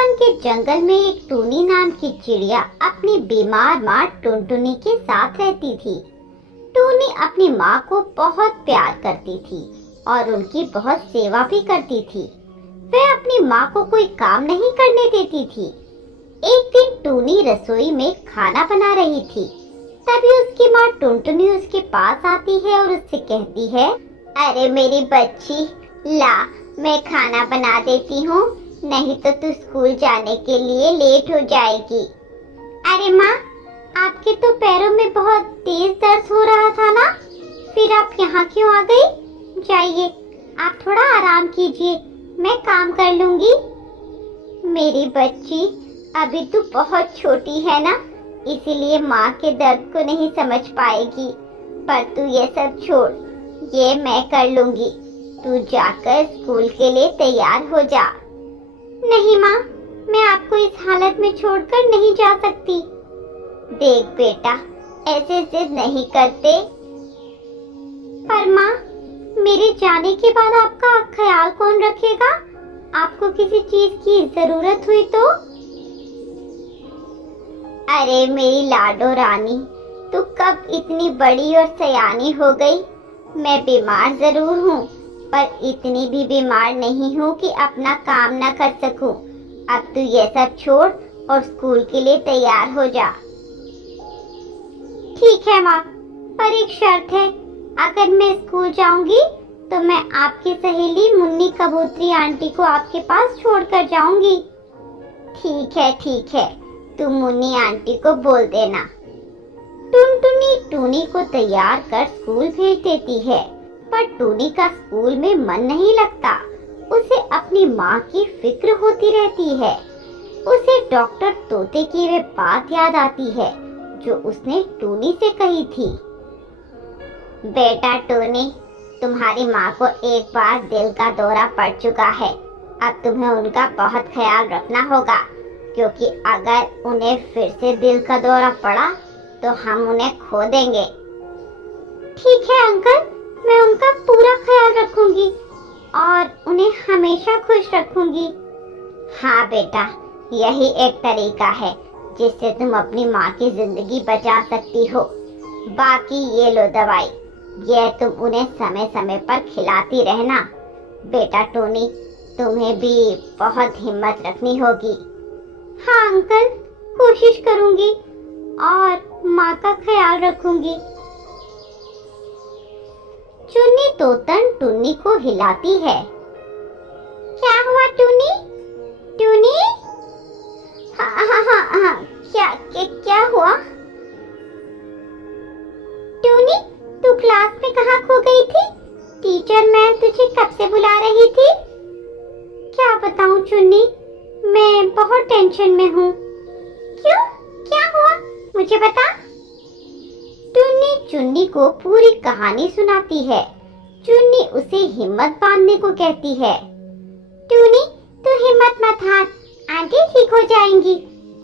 रंग के जंगल में एक टूनी नाम की चिड़िया अपनी बीमार माँ टुनटुनी के साथ रहती थी। टूनी अपनी माँ को बहुत प्यार करती थी और उनकी बहुत सेवा भी करती थी। वह अपनी माँ को कोई काम नहीं करने देती थी। एक दिन टूनी रसोई में खाना बना रही थी। तभी उसकी माँ टुनटुनी उसके पास आती है और उससे कहती है, अरे मेरी बच्ची, ला मैं खाना बना देती हूँ, नहीं तो तू स्कूल जाने के लिए लेट हो जाएगी। अरे माँ, आपके तो पैरों में बहुत तेज दर्द हो रहा था ना, फिर आप यहाँ क्यों आ गई? जाइए, आप थोड़ा आराम कीजिए, मैं काम कर लूंगी। मेरी बच्ची, अभी तू बहुत छोटी है ना, इसीलिए माँ के दर्द को नहीं समझ पाएगी। पर तू ये सब छोड़, ये मैं कर लूंगी। तू जाकर स्कूल के लिए तैयार हो जा। नहीं माँ, मैं आपको इस हालत में छोड़कर नहीं जा सकती। देख बेटा, ऐसे जिद नहीं करते। पर माँ, मेरे जाने के बाद आपका ख्याल कौन रखेगा? आपको किसी चीज की जरूरत हुई तो? अरे मेरी लाडो रानी, तू कब इतनी बड़ी और सयानी हो गई? मैं बीमार जरूर हूँ, पर इतनी भी बीमार नहीं हूँ कि अपना काम न कर सकूं। अब तू ये सब छोड़ और स्कूल के लिए तैयार हो जा। ठीक है माँ, पर एक शर्त है। अगर मैं स्कूल जाऊंगी तो मैं आपकी सहेली मुन्नी कबूतरी आंटी को आपके पास छोड़कर जाऊंगी। ठीक है, तू मुन्नी आंटी को बोल देना। टुनटुनी टूनी को तैयार कर स्कूल भेज देती है, पर टूनी का स्कूल में मन नहीं लगता। उसे अपनी माँ की फिक्र होती रहती है। उसे डॉक्टर तोते की वे बात याद आती है जो उसने टूनी से कही थी। बेटा टूनी, तुम्हारी माँ को एक बार दिल का दौरा पड़ चुका है। अब तुम्हें उनका बहुत ख्याल रखना होगा, क्योंकि अगर उन्हें फिर से दिल का दौरा पड़ा तो हम उन्हें खो देंगे। ठीक है अंकल, मैं उनका पूरा ख्याल रखूंगी और उन्हें हमेशा खुश रखूंगी। हाँ बेटा, यही एक तरीका है जिससे तुम अपनी माँ की जिंदगी बचा सकती हो। बाकी ये लो दवाई, यह तुम उन्हें समय समय पर खिलाती रहना। बेटा टोनी, तुम्हें भी बहुत हिम्मत रखनी होगी। हाँ अंकल, कोशिश करूंगी और माँ का ख्याल रखूंगी। चुन्नी तोतन टुन्नी को हिलाती है। क्या हुआ टुन्नी? टुन्नी? हाँ, क्या हुआ? टुन्नी, तू क्लास में कहाँ खो गई थी? टीचर मैम तुझे कब से बुला रही थी। क्या बताऊँ चुन्नी, मैं बहुत टेंशन में हूँ। क्यों? क्या हुआ? मुझे बता। टुन्नी चुन्नी को पूरी कहानी सुनाती है। चुन्नी उसे हिम्मत बांधने को कहती है। टुन्नी, तू हिम्मत मत हार, आंटी ठीक हो जाएंगी।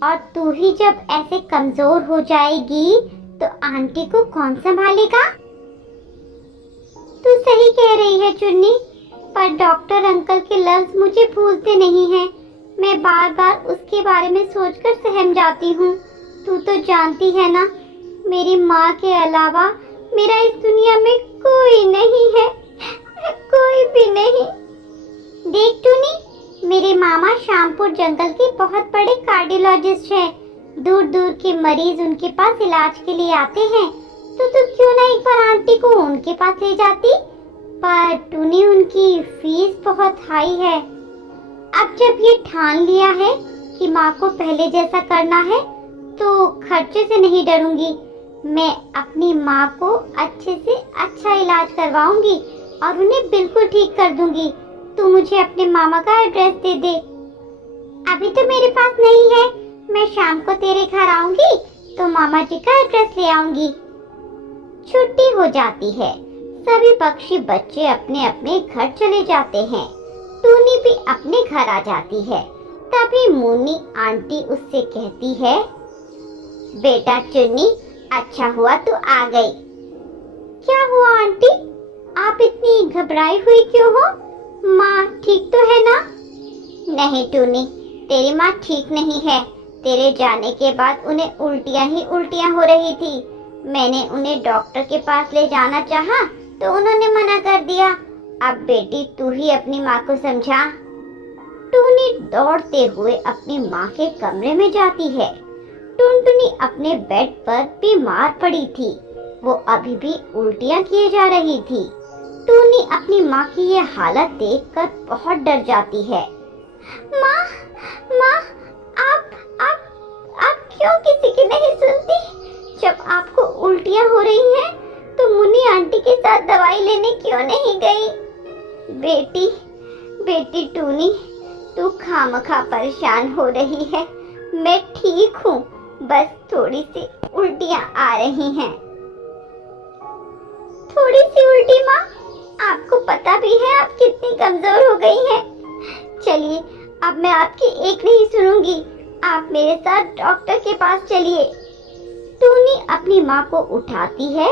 और तू ही जब ऐसे कमजोर हो जाएगी तो आंटी को कौन संभालेगा? तू सही कह रही है चुन्नी, पर डॉक्टर अंकल के लफ्ज मुझे भूलते नहीं हैं। मैं बार बार उसके बारे में सोचकर सहम जाती हूँ। तू तो जानती है ना, मेरी माँ के अलावा मेरा इस दुनिया में कोई नहीं है, कोई भी नहीं। देख टूनी, मेरे मामा श्यामपुर जंगल के बहुत बड़े कार्डियोलॉजिस्ट हैं। दूर दूर के मरीज उनके पास इलाज के लिए आते हैं, तो तू क्यों ना एक बार आंटी को उनके पास ले जाती? पर टूनी, उनकी फीस बहुत हाई है। अब जब ये ठान लिया है कि माँ को पहले जैसा करना है, तो खर्चे से नहीं डरूंगी। मैं अपनी माँ को अच्छे से अच्छा इलाज करवाऊंगी और उन्हें बिल्कुल ठीक कर दूंगी। तू मुझे अपने मामा का एड्रेस दे दे। अभी तो मेरे पास नहीं है, मैं शाम को तेरे घर आऊंगी तो मामा जी का एड्रेस ले आऊंगी। छुट्टी हो जाती है। सभी पक्षी बच्चे अपने अपने घर चले जाते हैं। टूनी भी अपने घर आ जाती है। तभी मुन्नी आंटी उससे कहती है, बेटा चुन्नी, अच्छा हुआ तू आ गई। क्या हुआ आंटी, आप इतनी घबराई हुई क्यों हो? माँ ठीक तो है ना? नहीं टूनी, तेरी माँ ठीक नहीं है। तेरे जाने के बाद उन्हें उल्टियाँ ही उल्टियाँ हो रही थी। मैंने उन्हें डॉक्टर के पास ले जाना चाहा तो उन्होंने मना कर दिया। अब बेटी तू ही अपनी माँ को समझा। टूनी दौड़ते हुए अपनी माँ के कमरे में जाती है। टुनटुनी अपने बेड पर बीमार पड़ी थी। वो अभी भी उल्टियाँ किए जा रही थी। टूनी अपनी माँ की ये हालत देखकर बहुत डर जाती है। माँ, माँ, आप क्यों किसी की नहीं सुनती? जब आपको उल्टियाँ हो रही हैं, तो मुन्नी आंटी के साथ दवाई लेने क्यों नहीं गई? बेटी टूनी, तू खामखा परेशान हो रही है। मैं ठीक हूँ, बस थोड़ी सी उल्टियाँ आ रही हैं। थोड़ी सी उल्टी माँ? आपको पता भी है आप कितनी कमजोर हो गई हैं। चलिए, अब मैं आपकी एक नहीं सुनूंगी। आप मेरे साथ डॉक्टर के पास चलिए। टूनी अपनी माँ को उठाती है,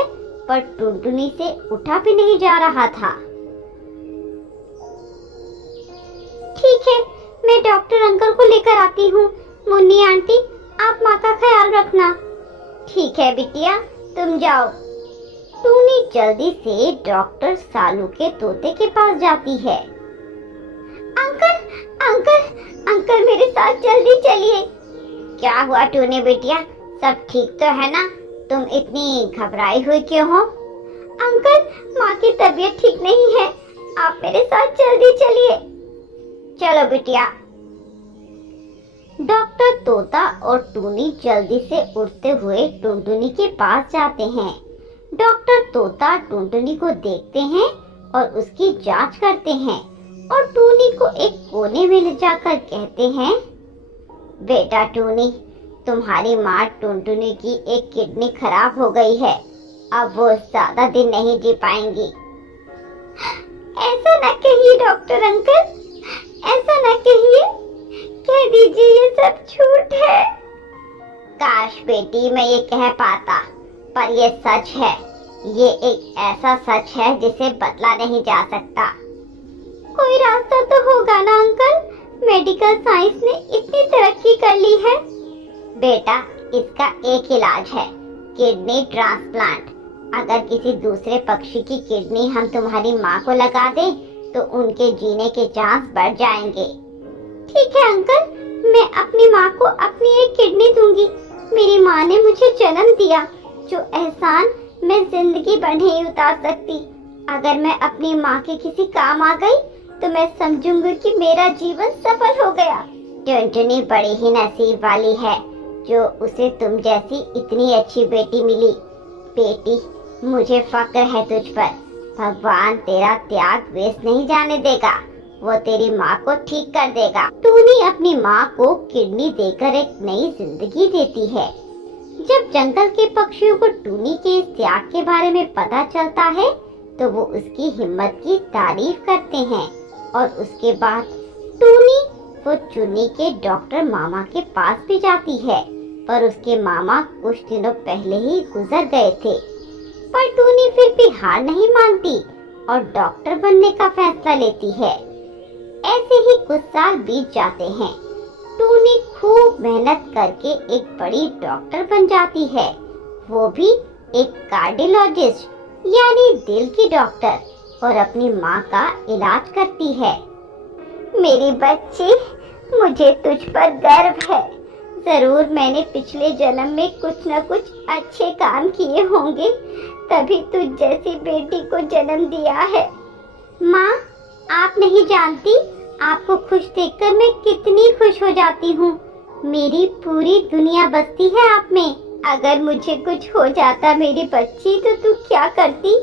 पर टुनटुनी से उठा भी नहीं जा रहा था। ठीक है, मैं डॉक्टर अंकल को लेकर आती हूँ। मुन्नी आंटी, आप माँ का ख्याल रखना। ठीक है बिटिया, तुम जाओ। टूनी जल्दी से डॉक्टर सालू के तोते के पास जाती है। अंकल मेरे साथ जल्दी चलिए। क्या हुआ टूनी बिटिया, सब ठीक तो है ना? तुम इतनी घबराई हुई क्यों हो? अंकल, माँ की तबीयत ठीक नहीं है। आप मेरे साथ जल्दी चलिए। चलो बिटिया। डॉक्टर तोता और टूनी जल्दी से उठते हुए टुनटुनी के पास जाते हैं। डॉक्टर तोता टुनटुनी को देखते हैं और उसकी जांच करते हैं और टूनी को एक कोने में ले जाकर कहते हैं, बेटा टूनी, तुम्हारी माँ टुनटुनी की एक किडनी खराब हो गई है। अब वो ज्यादा दिन नहीं जी पाएंगी। ऐसा न कहिए डॉक्टर अंकल, ऐसा न कहिए। कह दीजिए ये सब झूठ है। काश बेटी मैं ये कह पाता, पर ये सच है। ये एक ऐसा सच है जिसे बदला नहीं जा सकता। कोई रास्ता तो होगा ना अंकल? मेडिकल साइंस ने इतनी तरक्की कर ली है। बेटा, इसका एक इलाज है, किडनी ट्रांसप्लांट। अगर किसी दूसरे पक्षी की किडनी हम तुम्हारी माँ को लगा दें, तो उनके जीने के चांस बढ़ जाएंगे। ठीक है अंकल, मैं अपनी माँ को अपनी एक किडनी दूंगी। मेरी माँ ने मुझे जन्म दिया, जो एहसान मैं जिंदगी भर नहीं उतार सकती। अगर मैं अपनी माँ के किसी काम आ गई, तो मैं समझूंगी कि मेरा जीवन सफल हो गया। टुनटुनी बड़ी ही नसीब वाली है, जो उसे तुम जैसी इतनी अच्छी बेटी मिली। बेटी, मुझे फक्र है तुझ पर। भगवान तेरा त्याग वेस्ट नहीं जाने देगा। वो तेरी माँ को ठीक कर देगा। टूनी अपनी माँ को किडनी देकर एक नई जिंदगी देती है। जब जंगल के पक्षियों को टूनी के इस त्याग के बारे में पता चलता है, तो वो उसकी हिम्मत की तारीफ करते हैं और उसके बाद टूनी वो चुन्नी के डॉक्टर मामा के पास भी जाती है, पर उसके मामा कुछ दिनों पहले ही गुजर गए थे। पर टूनी फिर भी हार नहीं मानती और डॉक्टर बनने का फैसला लेती है। ऐसे ही कुछ साल बीत जाते हैं। टूनी खूब मेहनत करके एक बड़ी डॉक्टर बन जाती है, वो भी एक कार्डियोलॉजिस्ट यानी दिल की डॉक्टर, और अपनी माँ का इलाज करती है। मेरी बच्ची, मुझे तुझ पर गर्व है। जरूर मैंने पिछले जन्म में कुछ न कुछ अच्छे काम किए होंगे, तभी तुझ जैसी बेटी को जन्म दिया है। माँ, आप नहीं जानती, आपको खुश देखकर मैं कितनी खुश हो जाती हूँ। मेरी पूरी दुनिया बसती है आप में। अगर मुझे कुछ हो जाता मेरी बच्ची, तो तू क्या करती?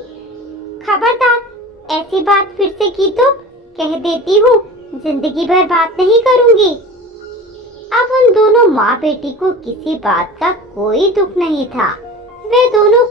खबरदार, ऐसी बात फिर से की तो कह देती हूँ, जिंदगी भर बात नहीं करूँगी। अब उन दोनों माँ बेटी को किसी बात का कोई दुख नहीं था। वे दोनों